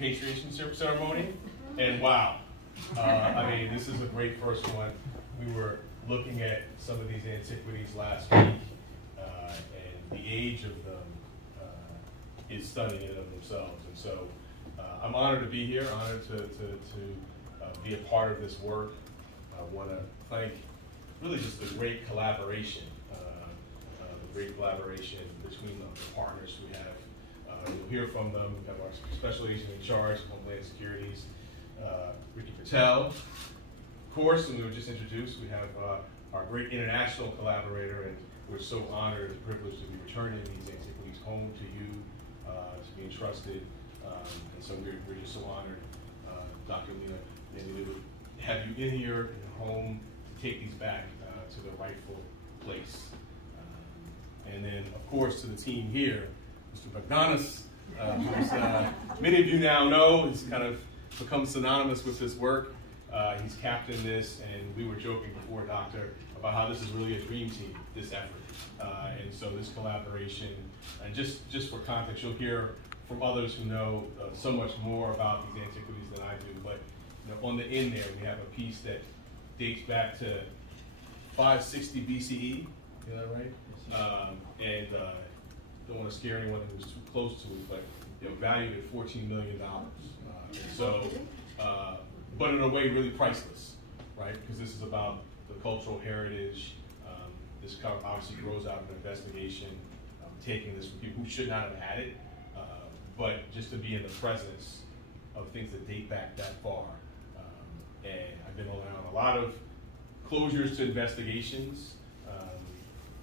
repatriation ceremony, and wow, I mean, this is a great first one. We were looking at some of these antiquities last week, and the age of them is stunning in and of themselves. And so I'm honored to be here, honored to be a part of this work. I want to thank really just the great collaboration, between the partners we have. You'll hear from them. We have our special agent in charge of Homeland Security's Ricky Patel. Of course, and we were just introduced, we have our great international collaborator, and we're so honored and privileged to be returning these antiquities home to you, to be entrusted. And so we're just so honored, Dr. Lina Mendoney, to have you in here, in your home, to take these back to the rightful place. And then, of course, to the team here, Mr. Bogdanis, who's, many of you now know, has kind of become synonymous with this work. He's captained this, and we were joking before, Doctor, about how this is really a dream team, this effort. And so this collaboration, and just for context, you'll hear from others who know so much more about these antiquities than I do, but you know, on the end there, we have a piece that dates back to 560 BCE, is that right? And don't want to scare anyone who's too close to it, but you know, valued at $14 million. So, but in a way, really priceless, right? Because this is about the cultural heritage. This obviously grows out of an investigation, taking this from people who should not have had it, but just to be in the presence of things that date back that far. And I've been around a lot of closures to investigations.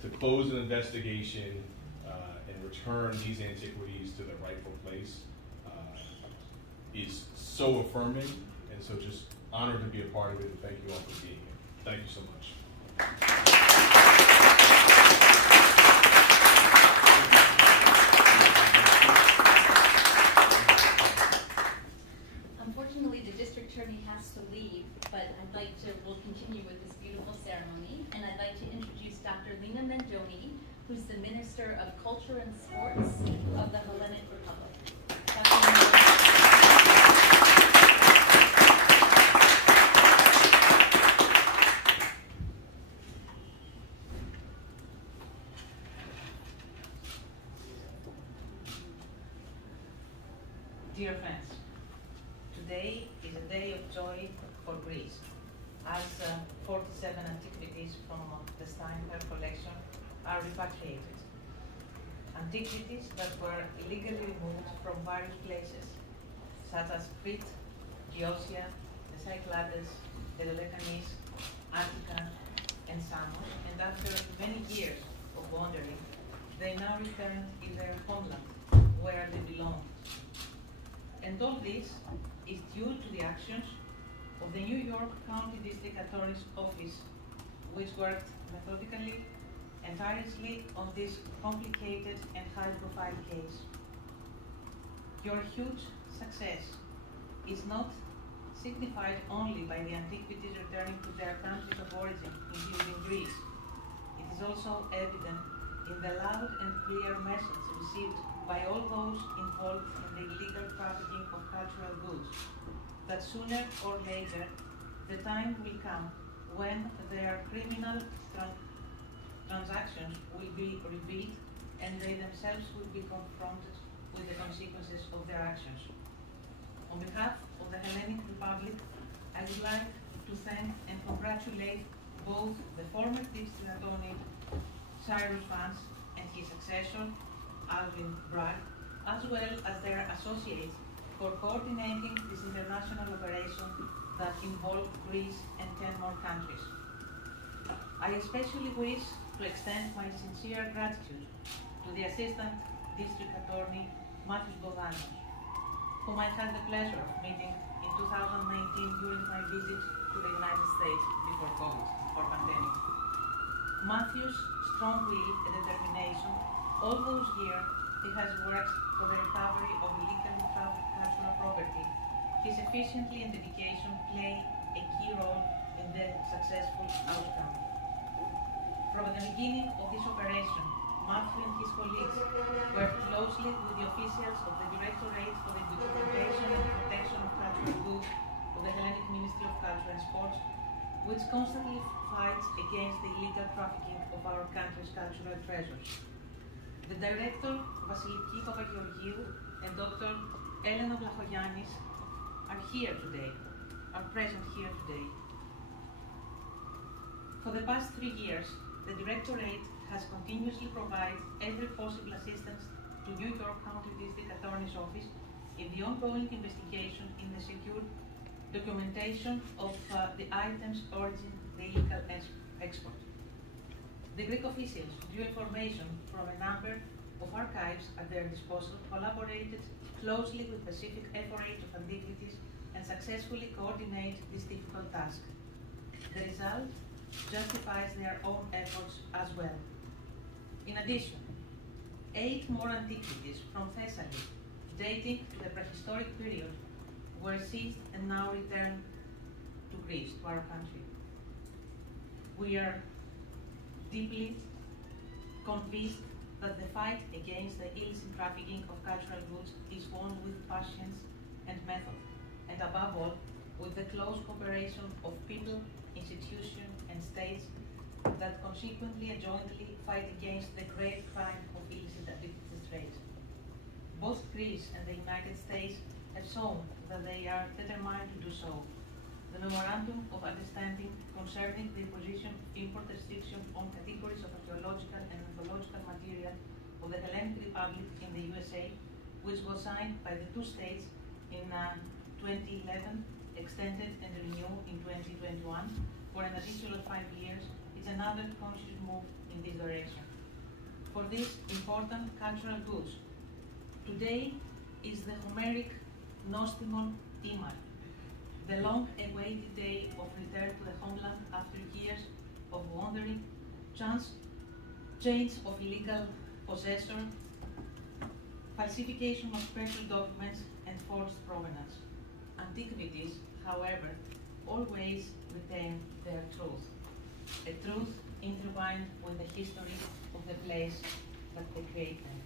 To close an investigation and return these antiquities to their rightful place is so affirming, and so just honored to be a part of it, and thank you all for being here. Thank you so much. Unfortunately, the district attorney has to leave, but we'll continue with this beautiful ceremony, and I'd like to introduce Dr. Lina Mendoney, who's the Minister of Culture and Sports of the Hellenic Republic. Dear friends, today is a day of joy for Greece, as 47 antiquities from the Steinberg collection are repatriated. Antiquities that were illegally removed from various places, such as Crete, Geosia, the Cyclades, the Dodekanis, Attica, and Samos, and after many years of wandering, they now return in their homeland, where they belong. And all this is due to the actions of the New York County District Attorney's Office, which worked methodically and tirelessly on this complicated and high-profile case. Your huge success is not signified only by the antiquities returning to their countries of origin, including Greece. It is also evident in the loud and clear message received by all those involved in the illegal trafficking of cultural goods, that sooner or later the time will come when their criminal transactions will be revealed and they themselves will be confronted with the consequences of their actions. On behalf of the Hellenic Republic, I would like to thank and congratulate both the former District Attorney Cyrus Vance and his successor Άλβιν Μπραγκ, as well as their associates, for coordinating this international operation that involved Greece and 10 more countries. I especially wish to extend my sincere gratitude to the Assistant District Attorney Matthews Bogdanis, whom I had the pleasure of meeting in 2019 during my visit to the United States before COVID, before pandemic. Matthew's strong will and determination. All those years he has worked for the recovery of illegally trafficked cultural property. His efficiency and dedication play a key role in the successful outcome. From the beginning of this operation, Matthew and his colleagues worked closely with the officials of the Directorate for the Documentation and which constantly fights against the illegal trafficking of our country's cultural treasures. The director, Βασιλική Παπαγεωργίου, and Dr. Elena Vlachogiannis are here today, are present here today. For the past 3 years, the Directorate has continuously provided every possible assistance to New York County District Attorney's Office in the ongoing investigation in the secure documentation of the items origin the illegal export. The Greek officials, due information from a number of archives at their disposal, collaborated closely with Pacific FRH of Antiquities and successfully coordinate this difficult task. The result justifies their own efforts as well. In addition, 8 more antiquities from Thessaly, dating to the prehistoric period, were seized and now returned to Greece, to our country. We are deeply convinced that the fight against the illicit trafficking of cultural goods is won with patience and method, and above all, with the close cooperation of people, institutions, and states that consequently and jointly fight against the great crime of illicit addictive trade. Both Greece and the United States have shown that they are determined to do so. The Memorandum of Understanding concerning the imposition of import restriction on categories of archaeological and anthropological material of the Hellenic Republic in the USA, which was signed by the 2 states in 2011, extended and renewed in 2021 for an additional 5 years, is another conscious move in this direction. For these important cultural goods, today is the Homeric Nostimon Timar, the long-awaited day of return to the homeland after years of wandering, change of illegal possession, falsification of special documents, and forced provenance. Antiquities, however, always retain their truth, a truth intertwined with the history of the place that they create them.